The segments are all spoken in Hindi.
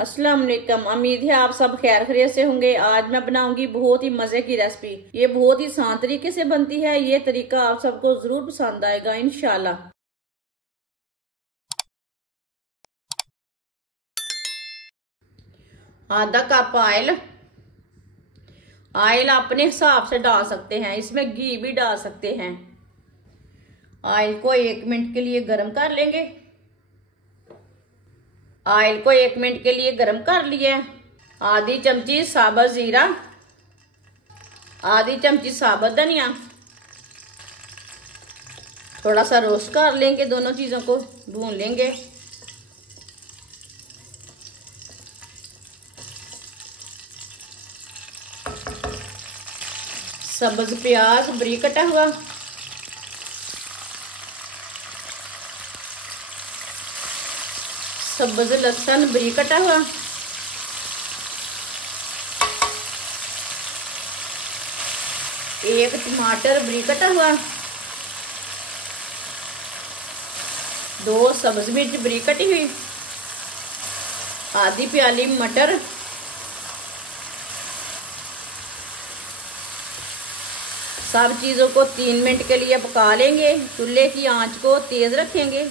अस्सलाम वालेकुम। उम्मीद है आप सब खैर खैरियत से होंगे। आज मैं बनाऊंगी बहुत ही मजे की रेसिपी। ये बहुत ही आसान तरीके से बनती है। ये तरीका आप सबको जरूर पसंद आएगा इंशाल्लाह। आधा कप ऑयल अपने हिसाब से डाल सकते हैं, इसमें घी भी डाल सकते हैं। ऑयल को 1 मिनट के लिए गर्म कर लेंगे। ऑयल को 1 मिनट के लिए गर्म कर लिया। आधी चमची साबुत जीरा, आधी चमची साबुत धनिया, थोड़ा सा रोस्ट कर लेंगे। दोनों चीजों को भून लेंगे। सब्ज प्याज बारीक कटा हुआ, सब्ज लहसुन बारीक कटा हुआ, एक टमाटर बारीक कटा हुआ, 2 सब्ज मिर्च बारीक कटी हुई, आधी प्याली मटर, सब चीजों को 3 मिनट के लिए पका लेंगे। चूल्हे की आंच को तेज रखेंगे।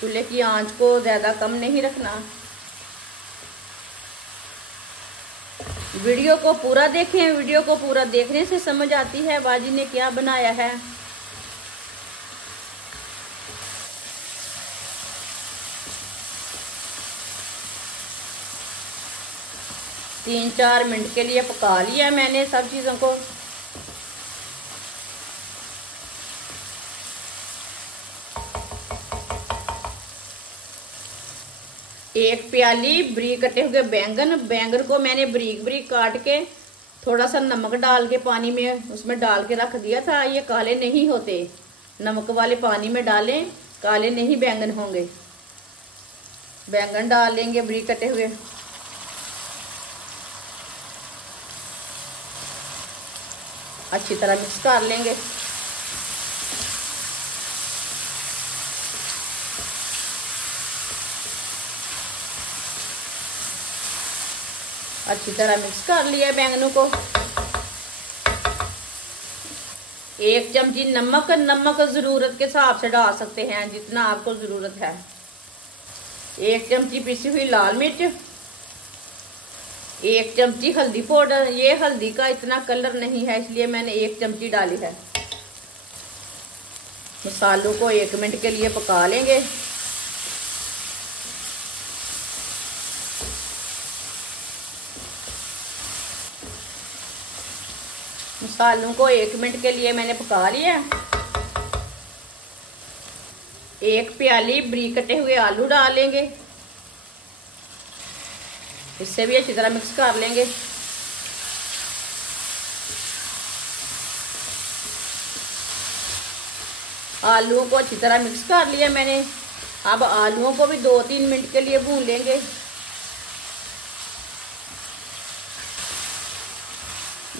चूल्हे की आंच को ज्यादा कम नहीं रखना। वीडियो को पूरा देखें। वीडियो को पूरा देखने से समझ आती है बाजी ने क्या बनाया है। तीन 4 मिनट के लिए पका लिया मैंने सब चीजों को। एक प्याली बारीक कटे हुए बैंगन को मैंने बारीक बारीक काट के थोड़ा सा नमक डाल के पानी में उसमें डाल के रख दिया था। ये काले नहीं होते, नमक वाले पानी में डालें, काले नहीं बैंगन होंगे। बैंगन डाल लेंगे बारीक कटे हुए। अच्छी तरह मिक्स कर लेंगे। अच्छी तरह मिक्स कर लिया बैंगनों को। 1 चमची नमक जरूरत के हिसाब से डाल सकते हैं, जितना आपको जरूरत है। 1 चमची पिसी हुई लाल मिर्च, 1 चमची हल्दी पाउडर। ये हल्दी का इतना कलर नहीं है इसलिए मैंने 1 चमची डाली है। मसालों को 1 मिनट के लिए पका लेंगे। मसालों को 1 मिनट के लिए मैंने पका लिया। 1 प्याली बारीक कटे हुए आलू डाल लेंगे। इससे भी अच्छी तरह मिक्स कर लेंगे। आलूओं को अच्छी तरह मिक्स कर लिया मैंने। अब आलूओं को भी 2-3 मिनट के लिए भून लेंगे।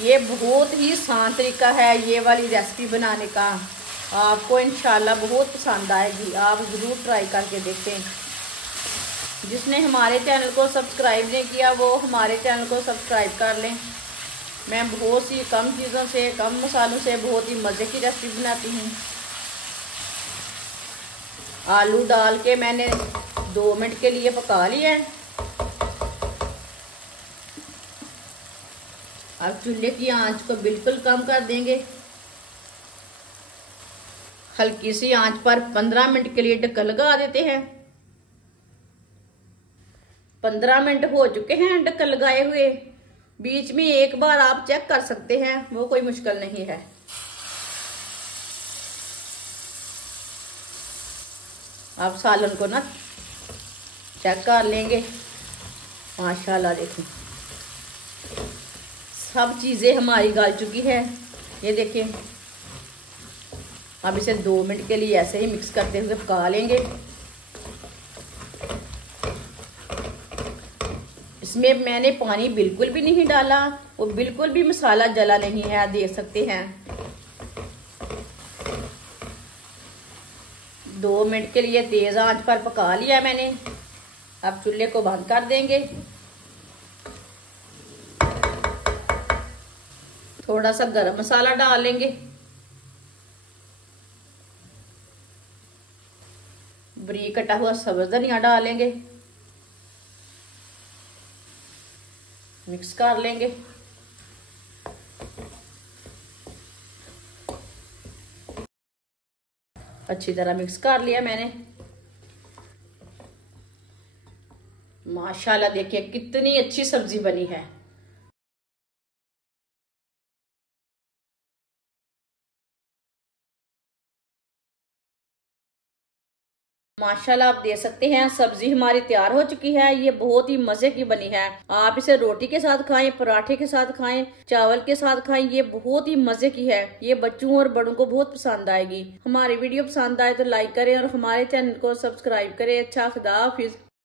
ये बहुत ही आसान तरीका है ये वाली रेसिपी बनाने का। आपको इंशाल्लाह बहुत पसंद आएगी। आप ज़रूर ट्राई करके देखें। जिसने हमारे चैनल को सब्सक्राइब नहीं किया वो हमारे चैनल को सब्सक्राइब कर लें। मैं बहुत सी कम चीज़ों से, कम मसालों से बहुत ही मज़े की रेसिपी बनाती हूँ। आलू डाल के मैंने 2 मिनट के लिए पका लिया है। अब चूल्हे की आंच को बिल्कुल कम कर देंगे। हल्की सी आंच पर 15 मिनट के लिए ढक्कन लगा देते हैं। 15 मिनट हो चुके हैं ढक्कन लगाए हुए। बीच में एक बार आप चेक कर सकते हैं, वो कोई मुश्किल नहीं है। आप सालन को ना चेक कर लेंगे। माशाल्लाह देखो सब चीजें हमारी गल चुकी है। ये देखिए। अब इसे 2 मिनट के लिए ऐसे ही मिक्स करते हुए पका लेंगे। इसमें मैंने पानी बिल्कुल भी नहीं डाला, वो बिल्कुल भी मसाला जला नहीं है, देख सकते हैं। 2 मिनट के लिए तेज आंच पर पका लिया मैंने। अब चूल्हे को बंद कर देंगे। थोड़ा सा गरम मसाला डालेंगे, बारीक कटा हुआ सब्ज धनिया डालेंगे, मिक्स कर लेंगे। अच्छी तरह मिक्स कर लिया मैंने। माशाल्लाह देखिए कितनी अच्छी सब्जी बनी है। माशाल्लाह आप देख सकते हैं सब्जी हमारी तैयार हो चुकी है। ये बहुत ही मजे की बनी है। आप इसे रोटी के साथ खाएं, पराठे के साथ खाएं, चावल के साथ खाएं। ये बहुत ही मजे की है। ये बच्चों और बड़ों को बहुत पसंद आएगी। हमारी वीडियो पसंद आए तो लाइक करें और हमारे चैनल को सब्सक्राइब करें। अच्छा, खुदा हाफिज।